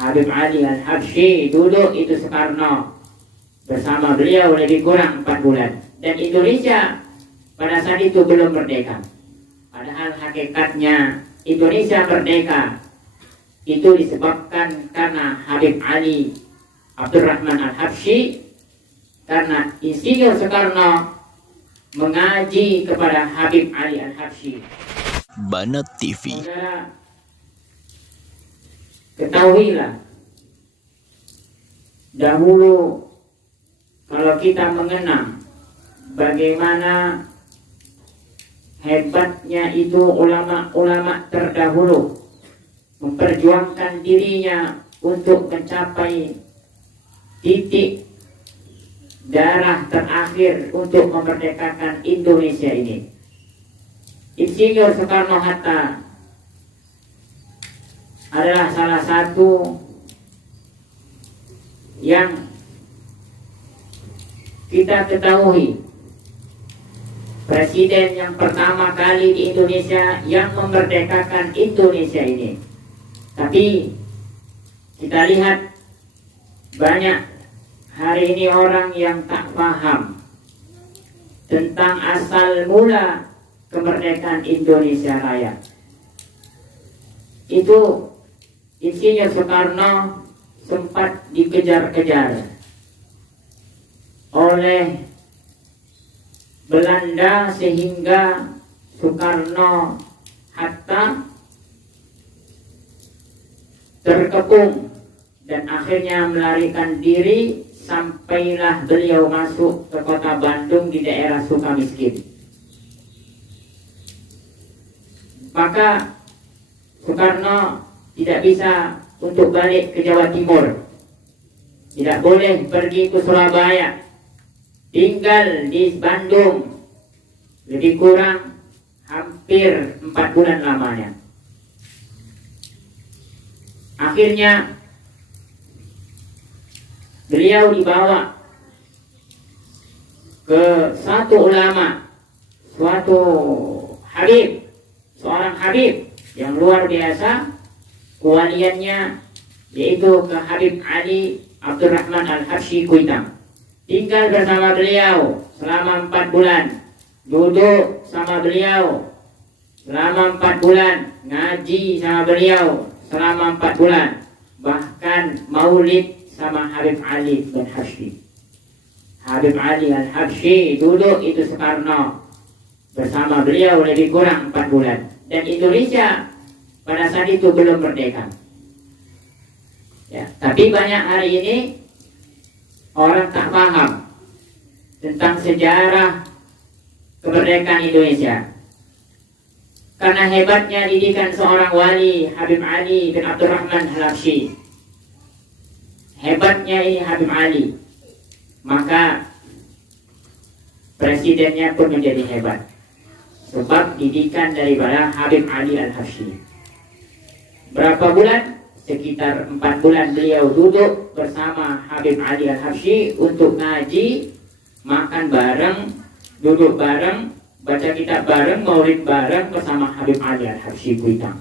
Habib Ali Al-Habsyi duduk itu Soekarno bersama beliau lebih kurang 4 bulan. Dan Indonesia pada saat itu belum merdeka. Padahal hakikatnya Indonesia merdeka itu disebabkan karena Habib Ali Abdurrahman Al-Habsyi, karena Insinyur Soekarno mengaji kepada Habib Ali Al-Habsyi. Banat TV. Saudara, ketahuilah, dahulu kalau kita mengenang bagaimana hebatnya itu ulama-ulama terdahulu memperjuangkan dirinya untuk mencapai titik darah terakhir untuk memerdekakan Indonesia ini. Insinyur Soekarno-Hatta adalah salah satu yang kita ketahui presiden yang pertama kali di Indonesia yang memerdekakan Indonesia ini. Tapi kita lihat banyak hari ini orang yang tak paham tentang asal mula kemerdekaan Indonesia Raya. Itu Insinyur Soekarno sempat dikejar-kejar oleh Belanda sehingga Soekarno-Hatta terkepung dan akhirnya melarikan diri, sampailah beliau masuk ke kota Bandung di daerah Sukamiskin. Maka Soekarno tidak bisa untuk balik ke Jawa Timur, tidak boleh pergi ke Surabaya, tinggal di Bandung lebih kurang hampir 4 bulan lamanya. Akhirnya beliau dibawa ke satu ulama, suatu habib, seorang habib yang luar biasa kewaliannya, yaitu ke Habib Ali Abdurrahman Al-Habsyi Kuitang. Tinggal bersama beliau selama 4 bulan, duduk sama beliau selama 4 bulan, ngaji sama beliau selama 4 bulan, bahkan maulid sama Habib Ali bin Habsyi. Habib Ali Al-Habsyi duduk itu Soekarno bersama beliau lebih kurang 4 bulan. Dan Indonesia pada saat itu belum merdeka. Ya, tapi banyak hari ini orang tak paham tentang sejarah kemerdekaan Indonesia. Karena hebatnya didikan seorang wali, Habib Ali bin Abdurrahman Al-Habsyi. Hebatnya ini Habib Ali, maka presidennya pun menjadi hebat, sebab didikan daripada Habib Ali Al-Habsyi. Berapa bulan? Sekitar 4 bulan beliau duduk bersama Habib Ali Al-Habsyi untuk ngaji, makan bareng, duduk bareng, baca kitab bareng, maulid bareng bersama Habib Ali Al-Habsyi Kuitang.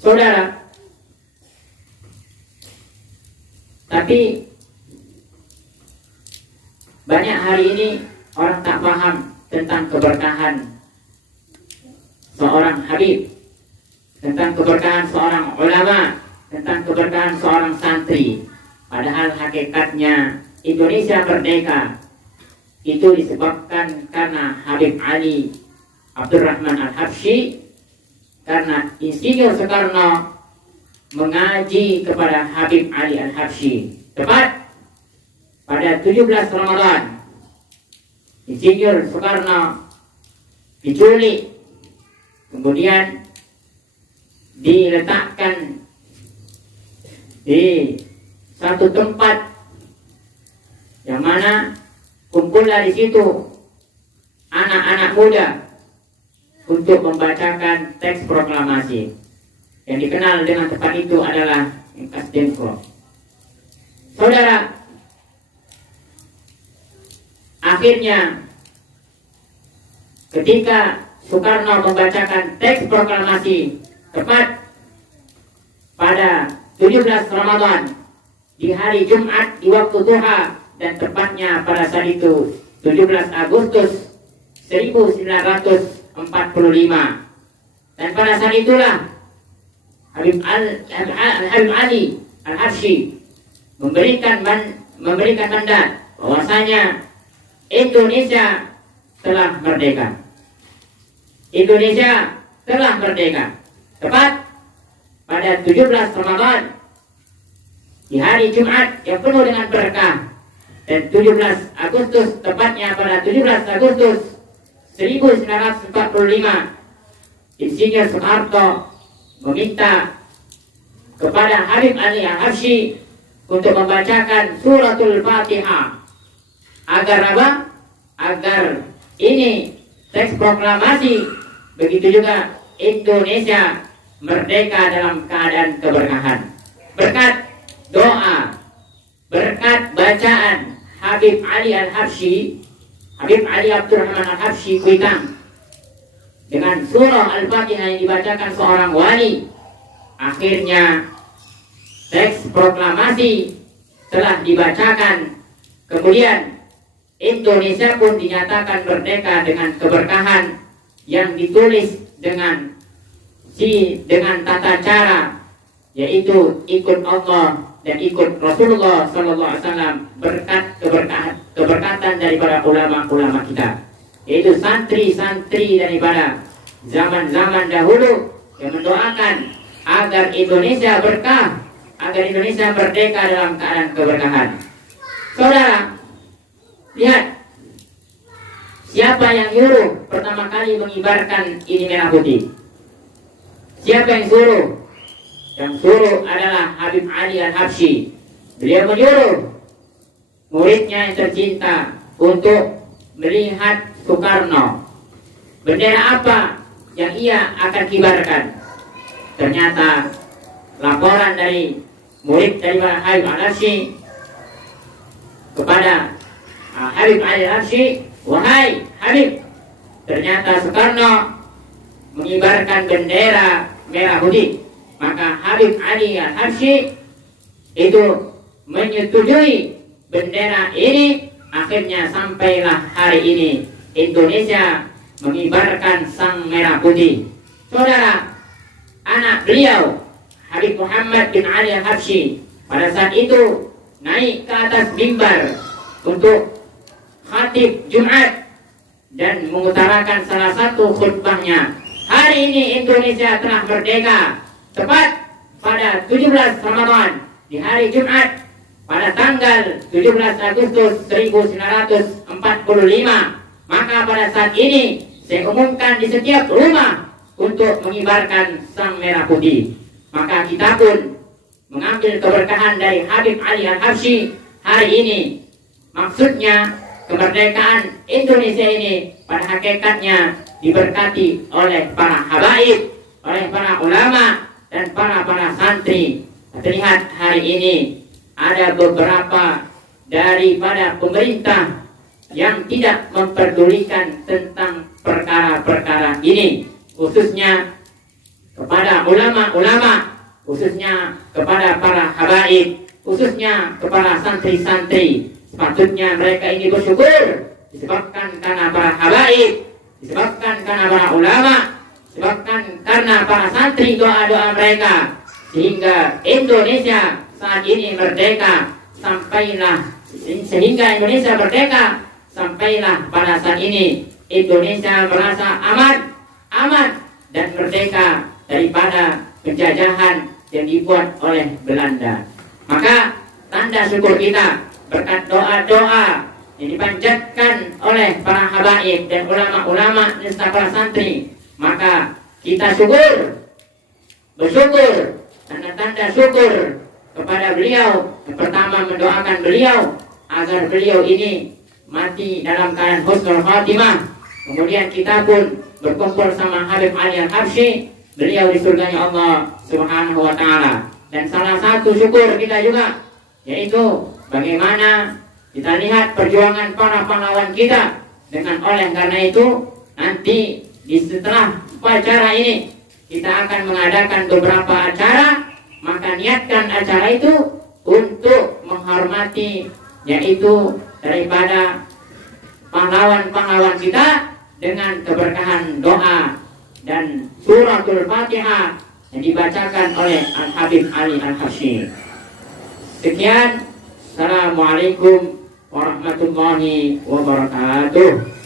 Saudara, tapi banyak hari ini orang tak paham tentang keberkahan seorang habib, tentang keberkahan seorang ulama, tentang keberkahan seorang santri. Padahal hakikatnya Indonesia merdeka itu disebabkan karena Habib Ali Abdurrahman Al-Habsyi, karena Insinyur Soekarno mengaji kepada Habib Ali Al-Habsyi. Tepat pada 17 Ramadan, Insinyur Soekarno diculik, kemudian diletakkan di satu tempat yang mana kumpullah di situ anak-anak muda untuk membacakan teks proklamasi. Yang dikenal dengan tempat itu adalah Kasdengklok. Saudara, akhirnya ketika Soekarno membacakan teks proklamasi tepat pada 17 Ramadan di hari Jumat di waktu duha, dan tepatnya pada saat itu 17 Agustus 1945. Dan pada saat itulah Habib Ali Al-Habsyi memberikan mandat bahwasanya Indonesia telah merdeka. Indonesia telah merdeka. Tepat pada 17 Ramadan di hari Jumat yang penuh dengan berkah, dan 17 Agustus, tepatnya pada 17 Agustus 1945, Insinyur Soeharto meminta kepada Habib Ali Al-Habsyi untuk membacakan suratul Fatihah. Agar apa? Agar ini teks proklamasi, begitu juga Indonesia merdeka dalam keadaan keberkahan. Berkat doa, berkat bacaan Habib Ali Al-Habsyi, Habib Ali Abdurrahman Al-Habsyi Kuitang, dengan surah Al-Fatihah yang dibacakan seorang wali, akhirnya teks proklamasi telah dibacakan. Kemudian Indonesia pun dinyatakan merdeka dengan keberkahan yang ditulis dengan tata cara, yaitu ikut Allah dan ikut Rasulullah Sallallahu Alaihi Wasallam, berkat keberkatan daripada ulama-ulama kita, yaitu santri-santri daripada zaman-zaman dahulu yang mendoakan agar Indonesia berkah, agar Indonesia merdeka dalam keadaan keberkahan. Saudara, lihat siapa yang nyuruh pertama kali mengibarkan ini merah putih. Siapa yang suruh? Yang suruh adalah Habib Ali Al-Habsyi. Beliau menyuruh muridnya yang tercinta untuk melihat Soekarno. Bendera apa yang ia akan kibarkan? Ternyata laporan dari murid dari Habib Al-Habsyi kepada Habib Ali Al-Habsyi, wahai Habib, ternyata Soekarno mengibarkan bendera merah putih. Maka Habib Ali Al-Habsyi itu menyetujui bendera ini. Akhirnya sampailah hari ini Indonesia mengibarkan sang merah putih. Saudara, anak beliau Habib Muhammad bin Ali Al-Habsyi pada saat itu naik ke atas mimbar untuk khatib Jumat dan mengutarakan salah satu khutbahnya, hari ini Indonesia telah merdeka. Tepat pada 17 Ramadan di hari Jumat pada tanggal 17 Agustus 1945. Maka pada saat ini saya umumkan di setiap rumah untuk mengibarkan sang merah putih. Maka kita pun mengambil keberkahan dari Habib Ali Al-Habsyi hari ini. Maksudnya kemerdekaan Indonesia ini pada hakikatnya diberkati oleh para habaib, oleh para ulama dan para santri. Terlihat hari ini ada beberapa daripada pemerintah yang tidak memperdulikan tentang perkara-perkara ini, khususnya kepada ulama-ulama, khususnya kepada para habaib, khususnya kepada santri-santri. Sepatutnya mereka ini bersyukur disebabkan karena para habaib, disebabkan karena para ulama, disebabkan karena para santri, doa-doa mereka, sehingga Indonesia saat ini merdeka. Sehingga Indonesia merdeka, sampailah pada saat ini Indonesia merasa aman dan merdeka daripada penjajahan yang dibuat oleh Belanda. Maka tanda syukur kita berkat doa-doa yang dipanjatkan oleh para habaib dan ulama-ulama dan para santri, maka kita bersyukur, tanda syukur kepada beliau. Yang pertama, mendoakan beliau agar beliau ini mati dalam keadaan husnul khatimah. Kemudian kita pun berkumpul sama Habib Ali Al-Habsyi, beliau di surganya Allah Subhanahu wa ta'ala. Dan salah satu syukur kita juga yaitu bagaimana kita lihat perjuangan para pahlawan kita. Dengan oleh karena itu nanti di setelah acara ini kita akan mengadakan beberapa acara maka niatkan acara itu untuk menghormati, yaitu daripada pahlawan-pahlawan kita dengan keberkahan doa dan suratul Fatihah yang dibacakan oleh Al-Habib Ali Al-Hashim. Sekian, Assalamualaikum warahmatullahi wabarakatuh.